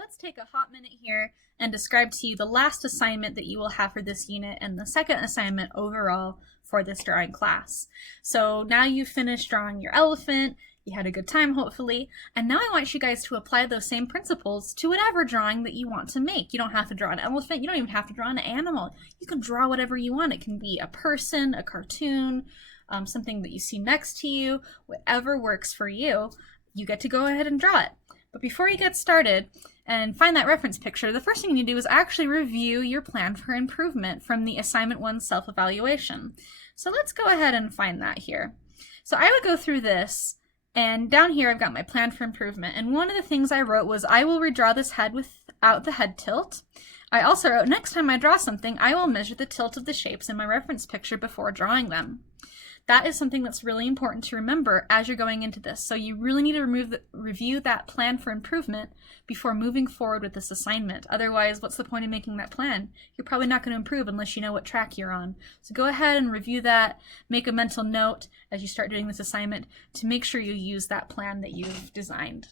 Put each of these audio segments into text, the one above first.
Let's take a hot minute here and describe to you the last assignment that you will have for this unit and the second assignment overall for this drawing class. So now you've finished drawing your elephant, you had a good time hopefully, and now I want you guys to apply those same principles to whatever drawing that you want to make. You don't have to draw an elephant, you don't even have to draw an animal. You can draw whatever you want. It can be a person, a cartoon, something that you see next to you, whatever works for you. You get to go ahead and draw it. But before you get started and find that reference picture, the first thing you need to do is actually review your plan for improvement from the Assignment 1 self-evaluation. So let's go ahead and find that here. So I would go through this, and down here I've got my plan for improvement. And one of the things I wrote was I will redraw this head without the head tilt. I also wrote, next time I draw something, I will measure the tilt of the shapes in my reference picture before drawing them. That is something that's really important to remember as you're going into this. So you really need to review that plan for improvement before moving forward with this assignment. Otherwise, what's the point of making that plan? You're probably not going to improve unless you know what track you're on. So go ahead and review that. Make a mental note as you start doing this assignment to make sure you use that plan that you've designed.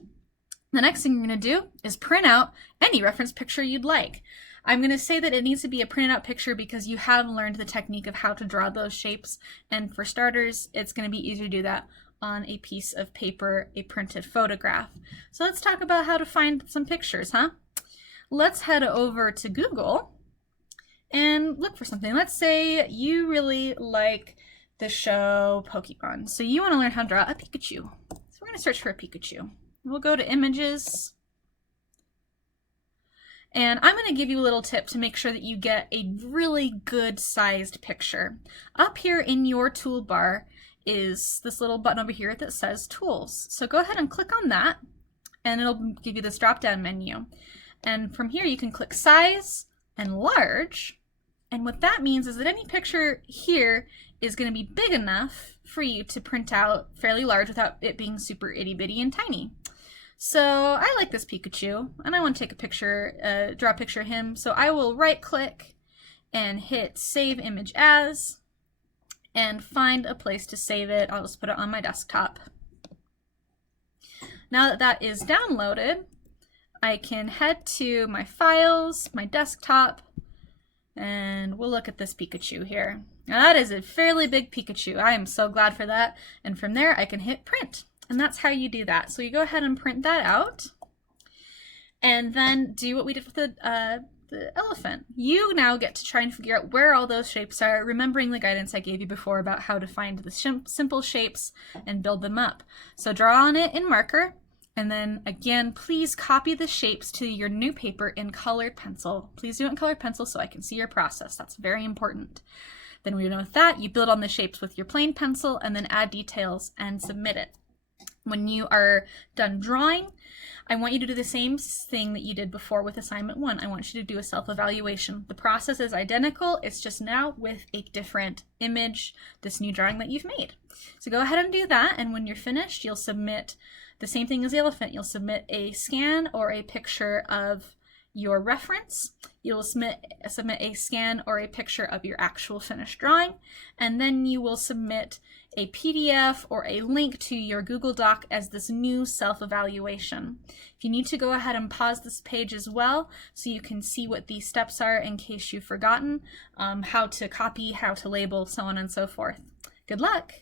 The next thing you're going to do is print out any reference picture you'd like. I'm going to say that it needs to be a printed out picture because you have learned the technique of how to draw those shapes, and for starters it's going to be easier to do that on a piece of paper, a printed photograph. So let's talk about how to find some pictures, huh? Let's head over to Google and look for something. Let's say you really like the show Pokemon, so you want to learn how to draw a Pikachu. So we're going to search for a Pikachu. We'll go to images. And I'm going to give you a little tip to make sure that you get a really good sized picture. Up here in your toolbar is this little button over here that says Tools. So go ahead and click on that and it'll give you this drop down menu. And from here you can click Size and Large. And what that means is that any picture here is going to be big enough for you to print out fairly large without it being super itty bitty and tiny. So I like this Pikachu and I want to take a picture, draw a picture of him. So I will right click and hit Save Image As and find a place to save it. I'll just put it on my desktop. Now that that is downloaded, I can head to my files, my desktop, and we'll look at this Pikachu here. Now that is a fairly big Pikachu. I am so glad for that. And from there I can hit print. And that's how you do that. So you go ahead and print that out and then do what we did with the elephant. You now get to try and figure out where all those shapes are, remembering the guidance I gave you before about how to find the simple shapes and build them up. So draw on it in marker, and then again, please copy the shapes to your new paper in colored pencil. Please do it in colored pencil so I can see your process. That's very important. Then when you're done with that, you build on the shapes with your plain pencil and then add details and submit it. When you are done drawing, I want you to do the same thing that you did before with assignment 1. I want you to do a self-evaluation. The process is identical, it's just now with a different image, this new drawing that you've made. So go ahead and do that, and when you're finished, you'll submit the same thing as the elephant. You'll submit a scan or a picture of your reference. You'll submit a scan or a picture of your actual finished drawing, and then you will submit a PDF or a link to your Google Doc as this new self-evaluation. If you need to, go ahead and pause this page as well so you can see what these steps are in case you've forgotten, how to copy, how to label, so on and so forth. Good luck!